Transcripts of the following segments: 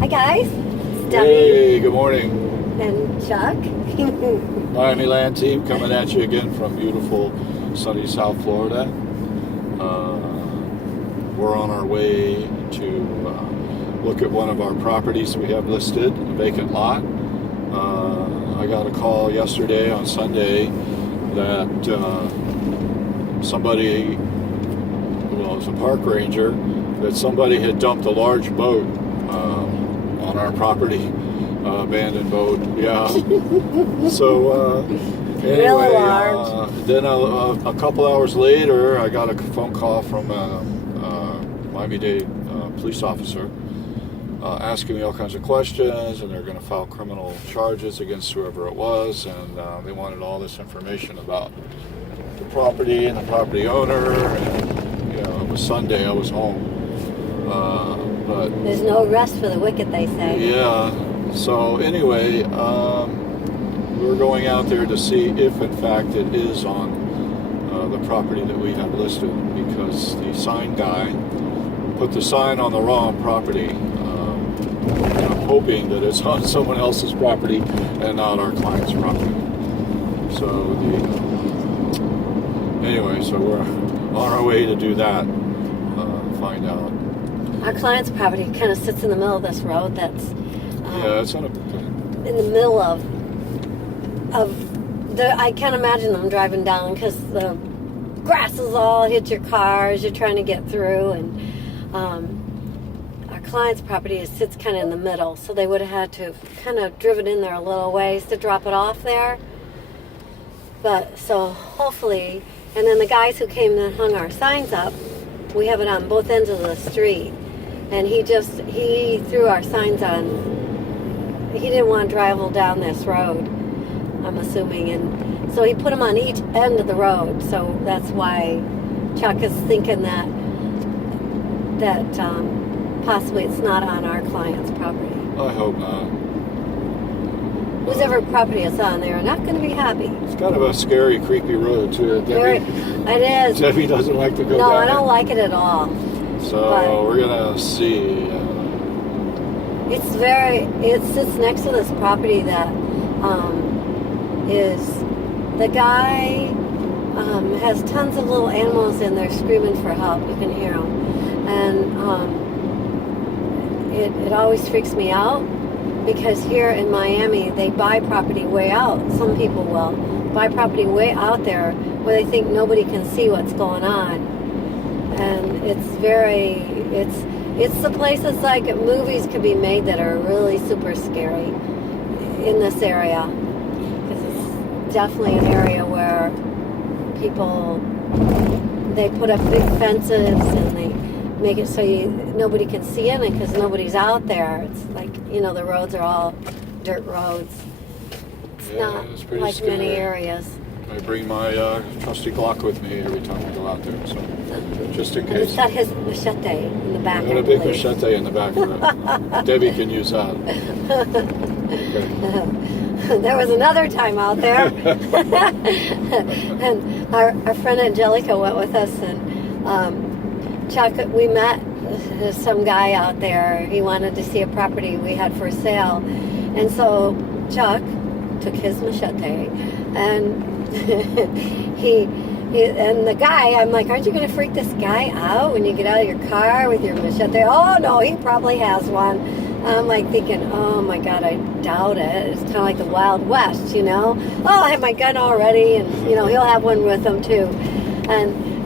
Hi guys, it's Debbie Hey, good morning. and Chuck. Miamilandteam coming at you again from beautiful sunny South Florida. We're on our way to look at one of our properties we have listed, a vacant lot. I got a call yesterday on Sunday that somebody, well, it was a park ranger, that somebody had dumped a large boat on our property. Abandoned boat, yeah. So Real anyway, large. then a couple hours later, I got a phone call from a Miami-Dade police officer asking me all kinds of questions, and they're going to file criminal charges against whoever it was, and they wanted all this information about the property and the property owner. And it was Sunday, I was home, but There's no rest for the wicked, they say. yeah. So anyway, we're going out there to see if, in fact, it is on the property that we have listed, because the sign guy put the sign on the wrong property. And I'm hoping that it's on someone else's property and not our client's property. So anyway, so we're on our way to do that. Find out. Our client's property kind of sits in the middle of this road that's Yeah, it's on a. in the middle of I can't imagine them driving down because the grasses all hit your car as you're trying to get through, and our client's property sits kind of in the middle, so they would have had to kind of driven in there a little ways to drop it off there. But so hopefully, and then the guys who came and hung our signs up, we have it on both ends of the street, and he threw our signs on. He didn't want to travel down this road, I'm assuming, and so he put them on each end of the road. So that's why Chuck is thinking that possibly it's not on our client's property. I hope not. Whose ever property it's on, they're not going to be happy. It's kind of a scary, creepy road too. It is. Debbie doesn't like to go No, down I don't there. like it at all. So we're gonna see. It sits next to this property that is, the guy has tons of little animals in there screaming for help. You can hear them. And it always freaks me out, because here in Miami, they buy property way out. Some people will buy property way out there where they think nobody can see what's going on. And it's the places like movies could be made that are really super scary in this area, because it's definitely an area where people, they put up big fences and they make it so nobody can see in it because nobody's out there. It's like, the roads are all dirt roads. It's not it's pretty like scary. many areas. I bring my trusty Glock with me every time we go out there, so just in And it's case. got his machete in the back. I got I a big believe. machete in the back of it. Debbie can use that. Okay. There was another time out there, and our friend Angelica went with us, and Chuck, we met some guy out there. He wanted to see a property we had for sale, and so Chuck took his machete, and and the guy, I'm like, aren't you going to freak this guy out when you get out of your car with your machete? Oh no, he probably has one. I'm like thinking, oh my God, I doubt it. It's kind of like the Wild West, Oh, I have my gun already, and he'll have one with him too.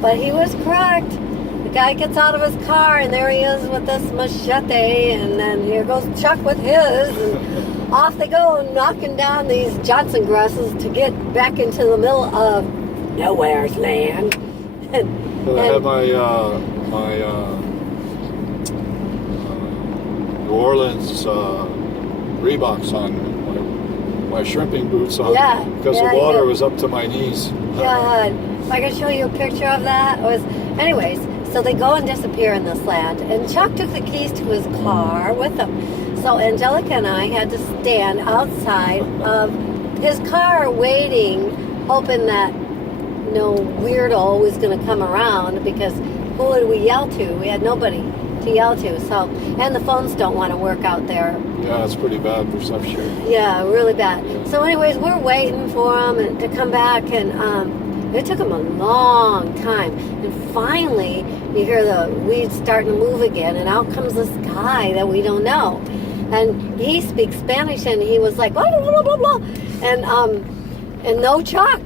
But he was correct. The guy gets out of his car, and there he is with this machete, and then here goes Chuck with his, and off they go, knocking down these Johnson grasses to get back into the middle of nowhere's land. But I have my New Orleans Reeboks on, my shrimping boots on, because the water was up to my knees. God, if I could show you a picture of that. Anyways, so they go and disappear in this land, and Chuck took the keys to his car with him. So Angelica and I had to stand outside of his car waiting, hoping that no weirdo was going to come around, because who would we yell to? We had nobody. to yell to. So, and the phones don't want to work out there. Yeah, it's pretty bad reception. Yeah, really bad. Yeah. So anyways, we're waiting for them to come back, and it took them a long time. And finally, you hear the weeds starting to move again, and out comes this guy that we don't know. And he speaks Spanish, and he was like, blah, blah, blah, blah, blah. And no Chuck.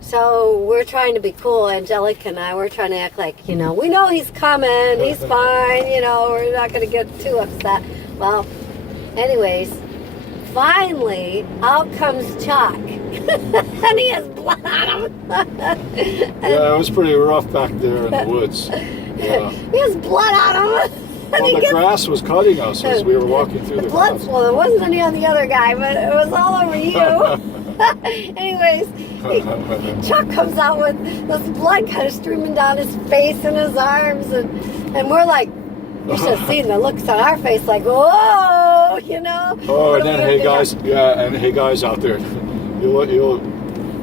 So we're trying to be cool. Angelica and I, we're trying to act like, we know he's coming. He's fine. We're not going to get too upset. Well, anyways, finally, out comes Chuck. And he has blood on him. Yeah, it was pretty rough back there in the woods. Yeah. He has blood on him. Well, the grass was cutting us as we were walking through the blood. grass. Well, there wasn't any on the other guy, but it was all over you. Anyways, Chuck comes out with this blood kind of streaming down his face and his arms, and we're like, you should have seen the looks on our face, like, whoa, Oh, and then hey guys out there, you'll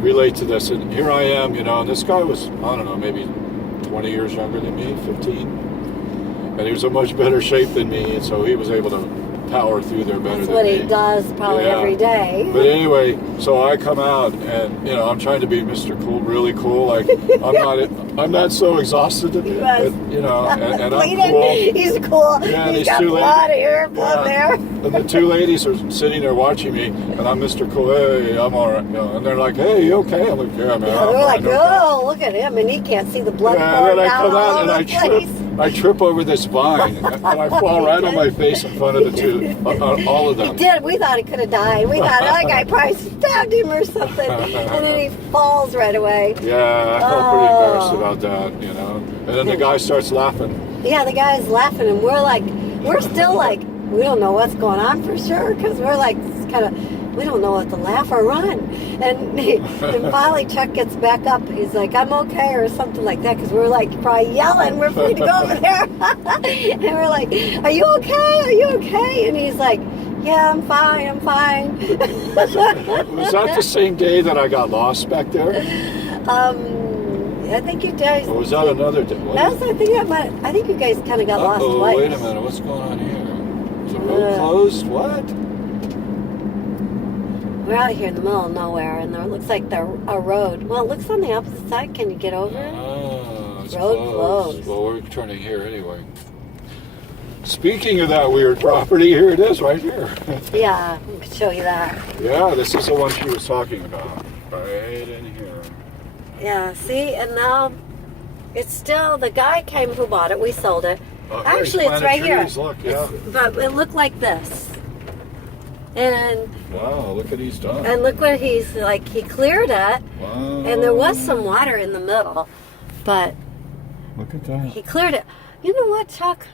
relate to this. And here I am, and this guy was, I don't know, maybe 20 years younger than me, 15. And he was in much better shape than me, and so he was able to power through there better than me. That's what he does probably every day. But anyway, so I come out, and I'm trying to be Mr. Cool, really cool. Like I'm not so exhausted to be, but, and I'm cool. He's cool. Yeah, He's got blood here, blood there. And the two ladies are sitting there watching me, and I'm Mr. Cool. Hey, I'm all right. And they're like, hey, you okay? I'm like, yeah, man. They're like, oh, look at him, and he can't see the blood And pouring then I down come out all and over the place. I trip over this vine, and I fall right on my face in front of the two, all of them. He did. We thought he could have died. We thought that guy probably stabbed him or something, and then he falls right away. Yeah, I felt pretty embarrassed about that, And then the guy starts laughing. Yeah, the guy's laughing, and we're still like, we don't know what's going on for sure, because we're like kind of, we don't know what to laugh or run. And finally Chuck gets back up. He's like, I'm okay, or something like that, because we're like probably yelling. We're afraid to go over there. And we're like, are you okay? Are you okay? And he's like, yeah, I'm fine. I'm fine. Was that the same day that I got lost back there? I think you guys. Or was that another day? I think you guys kind of got lost twice. Wait a minute. What's going on here? Is the road closed? What? We're out here in the middle of nowhere, and there looks like a road. Well, it looks on the opposite side. Can you get over it? Oh, it's road closed. Well, we're turning here anyway. Speaking of that weird property, here it is right here. Yeah, I can show you that. Yeah, this is the one she was talking about. Right in here. Yeah, see? And now it's still, the guy came who bought it. We sold it. Actually, it's right here. Look, yeah. But it looked like this. And wow, look what he's done. And look what he's like. He cleared it. Wow. And there was some water in the middle, but look at that. He cleared it. You know what, Chuck?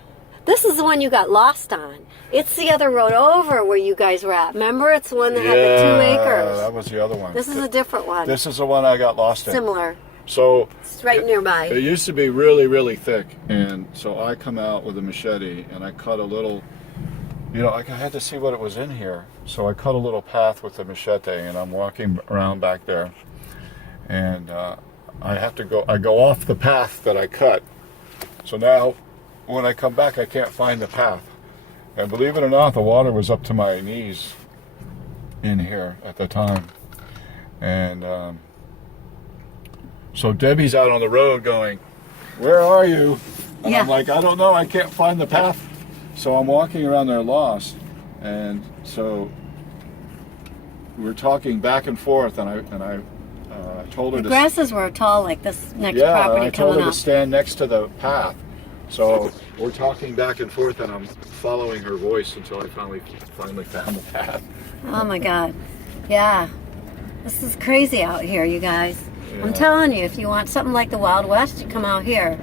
This is the one you got lost on. It's the other road over where you guys were at. Remember, it's the one that had the 2 acres. That was the other one. This is a different one. This is the one I got lost in. Similar. So it's right nearby. It used to be really, really thick, and so I come out with a machete and I cut a little. I had to see what it was in here, so I cut a little path with the machete, and I'm walking around back there, and I go off the path that I cut. So now, when I come back, I can't find the path, and believe it or not, the water was up to my knees in here at the time, and so Debbie's out on the road going, "Where are you?" And I'm like, "I don't know. I can't find the path." So I'm walking around there lost, and so we're talking back and forth, and I told her the grasses were tall like this next property coming up. I told her to stand next to the path. So we're talking back and forth, and I'm following her voice until I finally found the path. Oh my God, yeah, this is crazy out here, you guys. Yeah. I'm telling you, if you want something like the Wild West, you come out here.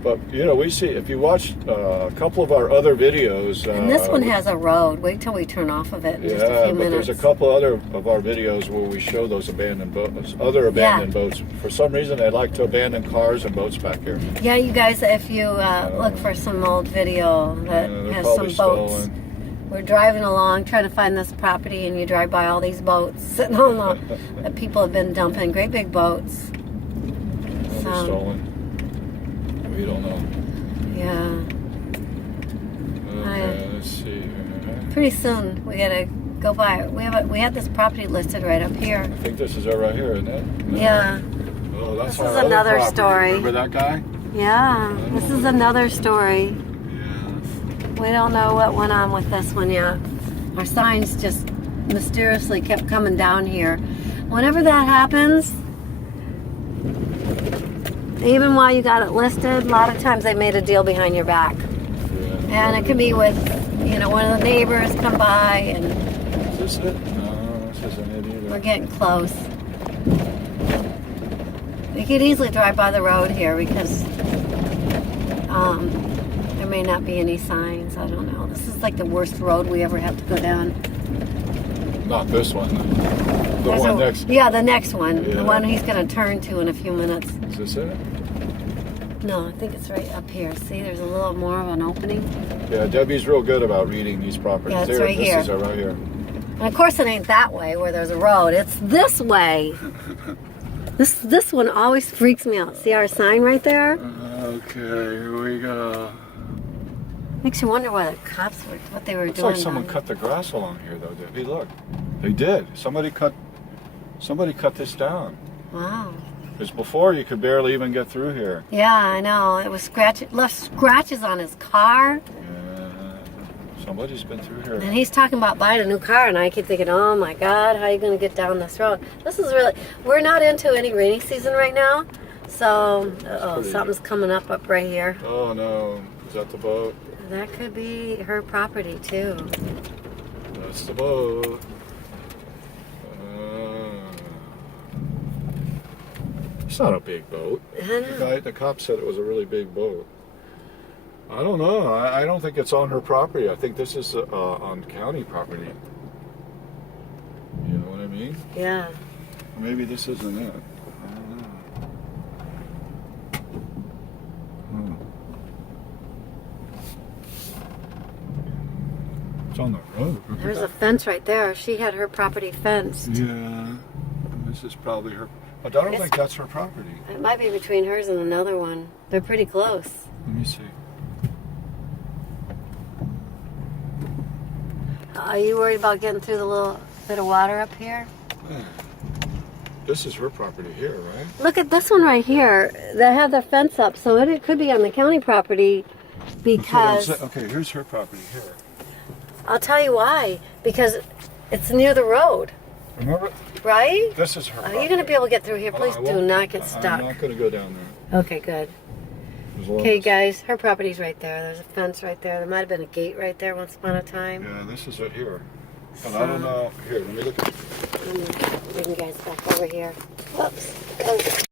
But we see, if you watch a couple of our other videos, and this one has a road. Wait till we turn off of it in just a few minutes. There's a couple other of our videos where we show those abandoned boats, other abandoned boats. For some reason, they like to abandon cars and boats back here. Yeah, you guys, if you look for some old video that has some boats. Stolen. We're driving along trying to find this property, and you drive by all these boats sitting on that people have been dumping, great big boats. Stolen. We don't know. Yeah. Okay, let's see here. Pretty soon we gotta go by. We had this property listed right up here. I think this is it right here, isn't it? No. Yeah. Oh, that's This our is other another property. story. Remember that guy? Yeah. This is another story. Yeah. We don't know what went on with this one yet. Our signs just mysteriously kept coming down here. Whenever that happens, even while you got it listed, a lot of times they made a deal behind your back. Yeah. And it could be with, one of the neighbors come by and Is this it? No, this isn't it either. we're getting close. We could easily drive by the road here because there may not be any signs. I don't know. This is like the worst road we ever have to go down. Not this one. The There's one a- next. Yeah, the next one. Yeah. The one he's going to turn to in a few minutes. Is this it? No, I think it's right up here. See, there's a little more of an opening. Yeah, Debbie's real good about reading these properties. Yeah, it's There, right this here. is it right here. And of course it ain't that way where there's a road. It's this way. This one always freaks me out. See our sign right there? Okay, here we go. Makes you wonder what the cops were, what they were Looks doing. like someone down cut the grass along here, though, Debbie. Look, they did. Somebody cut this down. there. Wow. Because before you could barely even get through here. Yeah, I know. It was left scratches on his car. Yeah, somebody's been through here. And he's talking about buying a new car, and I keep thinking, oh my God, how are you going to get down this road? This is really, we're not into any rainy season right now. So, pretty- something's coming up right here. Oh no, is that the boat? That could be her property too. That's the boat. It's not a big boat. I know. The cop said it was a really big boat. I don't know. I don't think it's on her property. I think this is on county property. You know what I mean? Yeah. Or maybe this isn't it. I don't know. It's on the road. Look at There's a that. fence right there. She had her property fenced. Yeah. This is probably her. But I don't think that's her property. It might be between hers and another one. They're pretty close. Let me see. Are you worried about getting through the little bit of water up here? This is her property here, right? Look at this one right here. They have the fence up, so it could be on the county property because Okay, here's her property here. I'll tell you why. Because it's near the road, Remember? right? This is her Are property. you going to be able to get through here? Please I do won't- not get stuck. I'm not going to go down there. Okay, good. As long Okay, as- guys, her property's right there. There's a fence right there. There might have been a gate right there once upon a time. Yeah, this is it here. And I don't know. Here, let me look at Let me bring you guys back over here. Whoops.